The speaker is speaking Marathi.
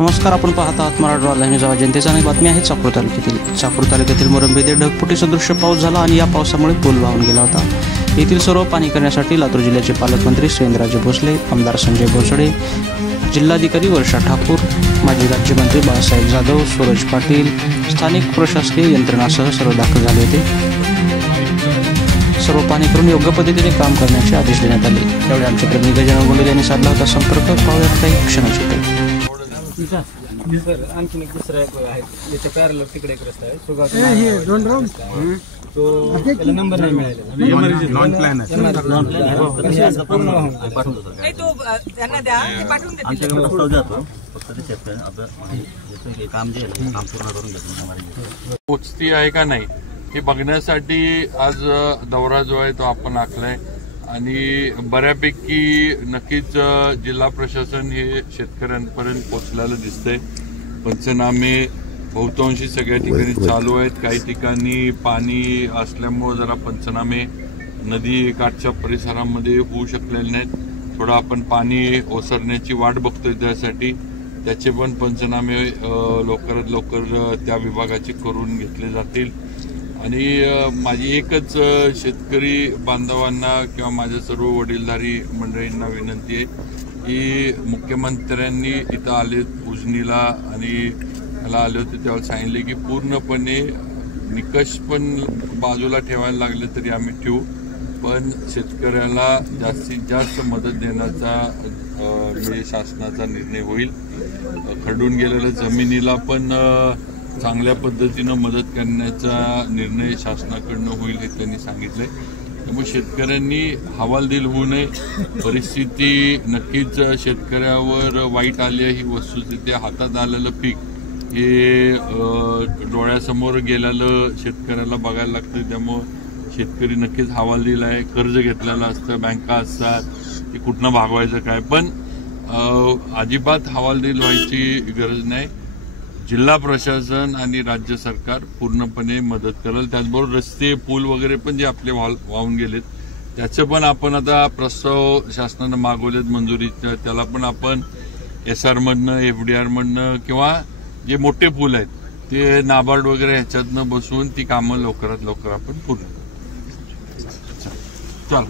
नमस्कार, आपण पाहता आहात मराठवाडा लाईव्ह न्यूज. जनतेचा अनेक बातमी आहेत. चाकूर तालुक्यातील मोरंबेदे ढगफुटी सदृश्य पाऊस झाला आणि या पावसामुळे पूल वाहून गेला होता. येथील सर्व पाणी करण्यासाठी लातूर जिल्ह्याचे पालकमंत्री सुरेंद्रराजे भोसले, आमदार संजय भोसडे, जिल्हाधिकारी वर्षा ठाकूर, माजी राज्यमंत्री बाळासाहेब जाधव, सूरज पाटील, स्थानिक प्रशासकीय यंत्रणासह सर्व दाखल झाले होते. सर्व पाणी करून योग्य पद्धतीने काम करण्याचे आदेश देण्यात आले. त्यावेळी आमचे प्रतिनिधी गजानन गोंडे यांनी साधला होता संपर्क. पाहूयात काही क्षणाची काही. आणखी एक दुसरा आहे, याच्या पॅरलर तिकडे एक रस्ता आहे, तो त्याला नंबर नाही मिळालेला. नॉन प्लॅन आहे. पोचती आहे का नाही हे बघण्यासाठी आज दौरा जो आहे तो आपण आखलाय आणि बऱ्यापैकी नक्कीच जिल्हा प्रशासन हे शेतकऱ्यांपर्यंत पोचलेलं दिसतंय. पंचनामे बहुतांशी सगळ्या ठिकाणी चालू आहेत. काही ठिकाणी पाणी असल्यामुळे जरा पंचनामे नदी काठच्या परिसरामध्ये होऊ शकलेले नाहीत. थोडं आपण पाणी ओसरण्याची वाट बघतोय, त्याचे पण पंचनामे लवकरात लवकर त्या विभागाचे करून घेतले जातील. आणि माझी एकच शेतकरी बांधवांना किंवा माझ्या सर्व वडीलधारी मंडळींना विनंती आहे की मुख्यमंत्र्यांनी इथं आले उजनीला आणि मला आले होते तेव्हा सांगितले की पूर्णपणे निकष पण बाजूला ठेवायला लागले तरी आम्ही ठेवू, पण शेतकऱ्याला जास्तीत जास्त मदत देण्याचा शासनाचा निर्णय होईल. खरडून गेलेल्या जमिनीला पण चांगल्या पद्धतीनं मदत करण्याचा निर्णय शासनाकडनं होईल हे त्यांनी सांगितलंय. त्यामुळे शेतकऱ्यांनी हवालदिल होऊ नये. परिस्थिती नक्कीच शेतकऱ्यावर वाईट आली आहे. ही वस्तुस्थिती हातात आलेलं पीक हे डोळ्यासमोर गेलेलं शेतकऱ्याला बघायला लागतं. त्यामुळं शेतकरी नक्कीच हवालदिल आहे. कर्ज घेतलेलं असतं, बँका असतात, ते कुठनं भागवायचं काय, पण अजिबात हवालदिल व्हायची गरज नाही. जिल्हा प्रशासन आणि राज्य सरकार पूर्णपणे मदत करेल. त्याचबरोबर रस्ते, पूल वगैरे पण जे आपले वाहून गेलेत त्याचे पण आपण आता प्रस्ताव शासनानं मागवलेत मंजुरीच्या. त्याला पण आपण SR मधनं, FDR मधनं किंवा जे मोठे पूल आहेत ते नाबार्ड वगैरे ह्याच्यातनं बसवून ती कामं लवकरात लवकर आपण पूर्ण करू. चल.